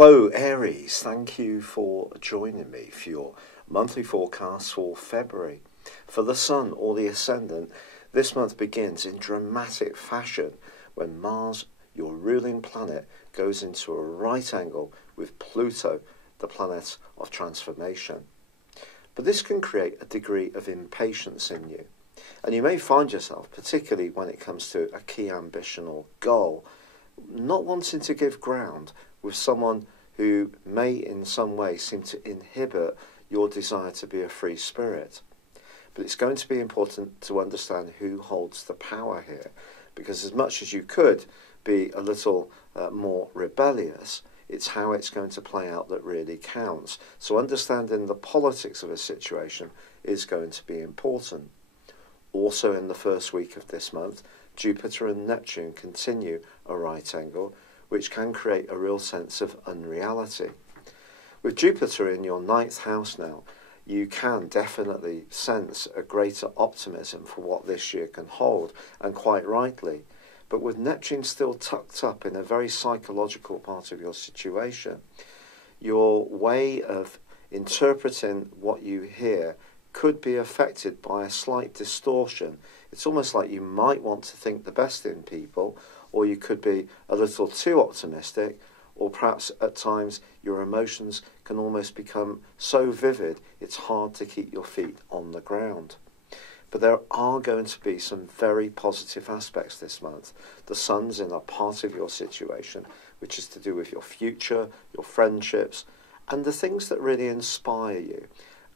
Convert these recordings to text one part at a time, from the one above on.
Hello Aries, thank you for joining me for your monthly forecast for February. For the Sun or the Ascendant, this month begins in dramatic fashion when Mars, your ruling planet, goes into a right angle with Pluto, the planet of transformation. But this can create a degree of impatience in you, and you may find yourself, particularly when it comes to a key ambition or goal, not wanting to give ground with someone who may in some way seem to inhibit your desire to be a free spirit. But it's going to be important to understand who holds the power here, because as much as you could be a little more rebellious, it's how it's going to play out that really counts. So understanding the politics of a situation is going to be important. Also in the first week of this month, Jupiter and Neptune continue a right angle, which can create a real sense of unreality. With Jupiter in your ninth house now, you can definitely sense a greater optimism for what this year can hold, and quite rightly. But with Neptune still tucked up in a very psychological part of your situation, your way of interpreting what you hear could be affected by a slight distortion. It's almost like you might want to think the best in people, or you could be a little too optimistic, or perhaps at times your emotions can almost become so vivid it's hard to keep your feet on the ground. But there are going to be some very positive aspects this month. The Sun's in a part of your situation which is to do with your future, your friendships, and the things that really inspire you.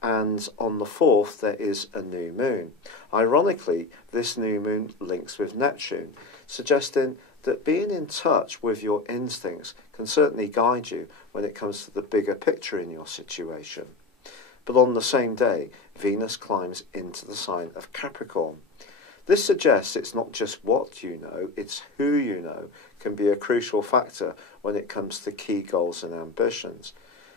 And on the 4th, there is a new moon. Ironically, this new moon links with Neptune, suggesting that being in touch with your instincts can certainly guide you when it comes to the bigger picture in your situation. But on the same day, Venus climbs into the sign of Capricorn. This suggests it's not just what you know, it's who you know can be a crucial factor when it comes to key goals and ambitions.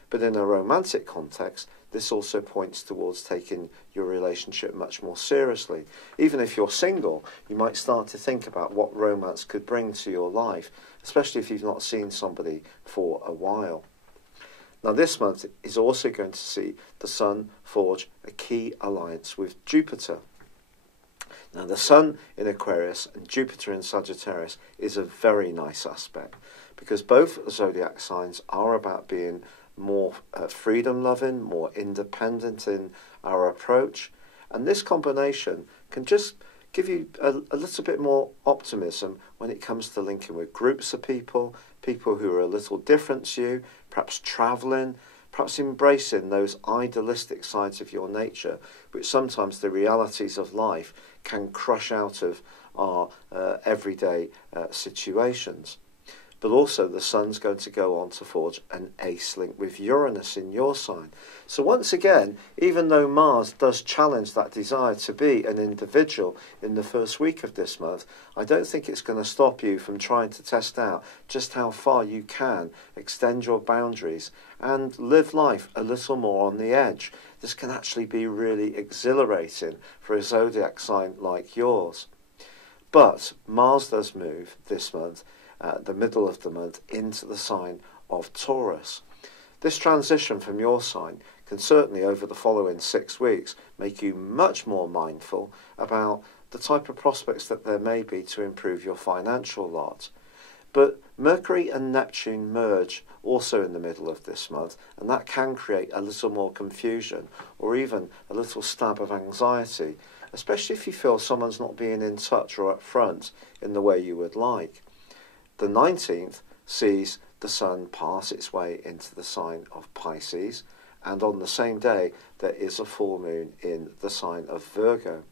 But in a romantic context, this also points towards taking your relationship much more seriously. Even if you're single, you might start to think about what romance could bring to your life, especially if you've not seen somebody for a while. Now this month is also going to see the Sun forge a key alliance with Jupiter. Now the Sun in Aquarius and Jupiter in Sagittarius is a very nice aspect, because both zodiac signs are about being more freedom-loving, more independent in our approach. And this combination can just give you a little bit more optimism when it comes to linking with groups of people, people who are a little different to you, perhaps travelling, perhaps embracing those idealistic sides of your nature, which sometimes the realities of life can crush out of our everyday situations. But also the Sun's going to go on to forge an ace link with Uranus in your sign. So once again, even though Mars does challenge that desire to be an individual in the first week of this month, I don't think it's going to stop you from trying to test out just how far you can extend your boundaries and live life a little more on the edge. This can actually be really exhilarating for a zodiac sign like yours. But Mars does move this month, the middle of the month, into the sign of Taurus. This transition from your sign can certainly over the following 6 weeks make you much more mindful about the type of prospects that there may be to improve your financial lot. But Mercury and Neptune merge also in the middle of this month, and that can create a little more confusion or even a little stab of anxiety, especially if you feel someone's not being in touch or upfront in the way you would like. The 19th sees the Sun pass its way into the sign of Pisces, and on the same day there is a full moon in the sign of Virgo.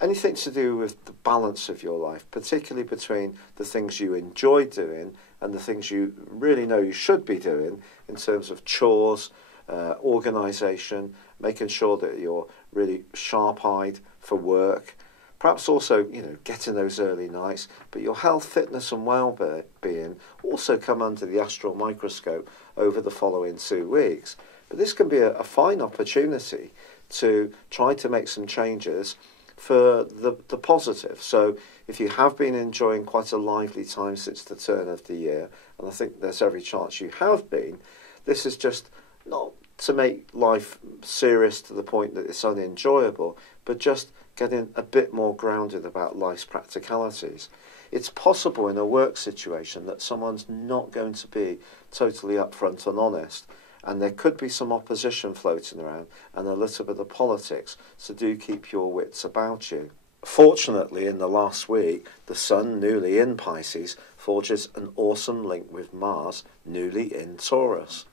Anything to do with the balance of your life, particularly between the things you enjoy doing and the things you really know you should be doing in terms of chores, organisation, making sure that you're really sharp-eyed for work, perhaps also, getting those early nights, but your health, fitness and well-being also come under the astral microscope over the following 2 weeks. But this can be a fine opportunity to try to make some changes for the positive. So if you have been enjoying quite a lively time since the turn of the year, and I think there's every chance you have been, this is just not to make life serious to the point that it's unenjoyable, but just getting a bit more grounded about life's practicalities. It's possible in a work situation that someone's not going to be totally upfront and honest, and there could be some opposition floating around and a little bit of politics, so do keep your wits about you. Fortunately, in the last week, the Sun, newly in Pisces, forges an awesome link with Mars, newly in Taurus.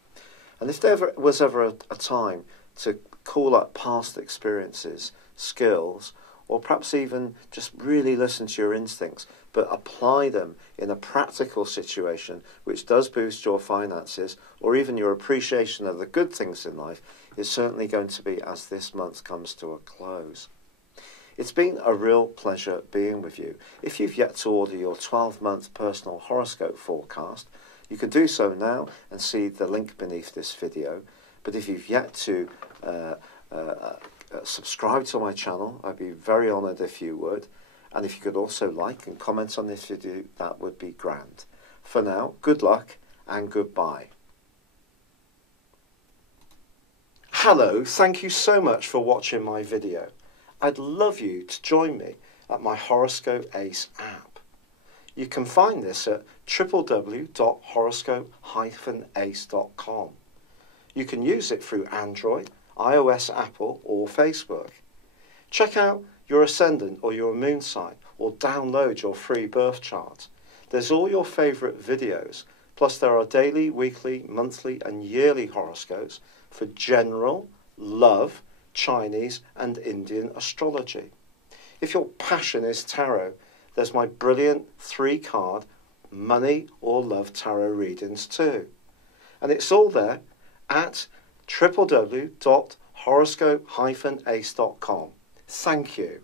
And if there was ever a time to call up past experiences, skills, or perhaps even just really listen to your instincts, but apply them in a practical situation which does boost your finances or even your appreciation of the good things in life, is certainly going to be as this month comes to a close. It's been a real pleasure being with you. If you've yet to order your 12-month personal horoscope forecast, you can do so now and see the link beneath this video. But if you've yet to subscribe to my channel, I'd be very honoured if you would. And if you could also like and comment on this video, that would be grand. For now, good luck and goodbye. Hello, thank you so much for watching my video. I'd love you to join me at my Horoscope Ace app. You can find this at www.horoscope-ace.com. You can use it through Android, iOS, Apple or Facebook. Check out your ascendant or your moon sign, or download your free birth chart. There's all your favourite videos, plus there are daily, weekly, monthly and yearly horoscopes for general, love, Chinese and Indian astrology. If your passion is tarot, there's my brilliant 3-card money or love tarot readings too. And it's all there at www.horoscope-ace.com. Thank you.